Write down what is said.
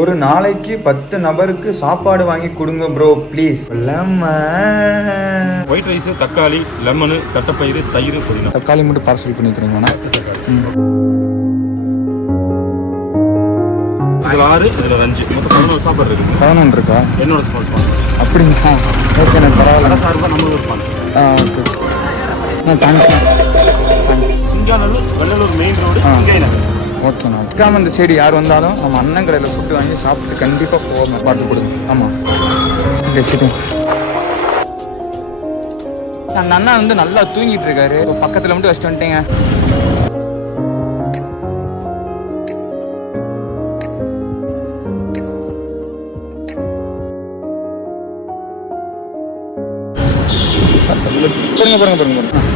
ஒரு நாளைக்கு 10 நபருக்கு சாப்பாடு வாங்கி கொடுங்க ப்ரோ ப்ளீஸ். ஒயிட் ரைஸ், தக்காளி, லெமனு, தட்டைப்பயிறு, தயிர், புதினா. தக்காளி மட்டும் பார்சல் பண்ணி தருங்கண்ணா. இதில் 6, இதில் 5, மொத்தம் 11 சாப்பாடு இருக்குது. 11 இருக்கா? என்னோட ஸ்மால் ஸ்பான்ஸ். அப்படிங்களா? ஓகே, நான் பரவாயில்ல. சார்பாக நம்ம ஒரு sponge. Okay. Thanks. Singanallur Vellalur main road, சிங்கை நகர். ஓகேண்ணா. இருக்காமல் இந்த சைடு யார் வந்தாலும் நம்ம அண்ணன் கடையில் ஃபுட்டு வாங்கி சாப்பிட்டு கண்டிப்பாக போவோம். பார்த்து கொடுங்க. ஆமாம், வச்சுக்கோங்க. அந்த அண்ணா வந்து நல்லா தூங்கிட்டு இருக்காரு. பக்கத்தில் மட்டும் வச்சுட்டு வந்துட்டேங்க. பாருங்க பாருங்க பாருங்க பாருங்க.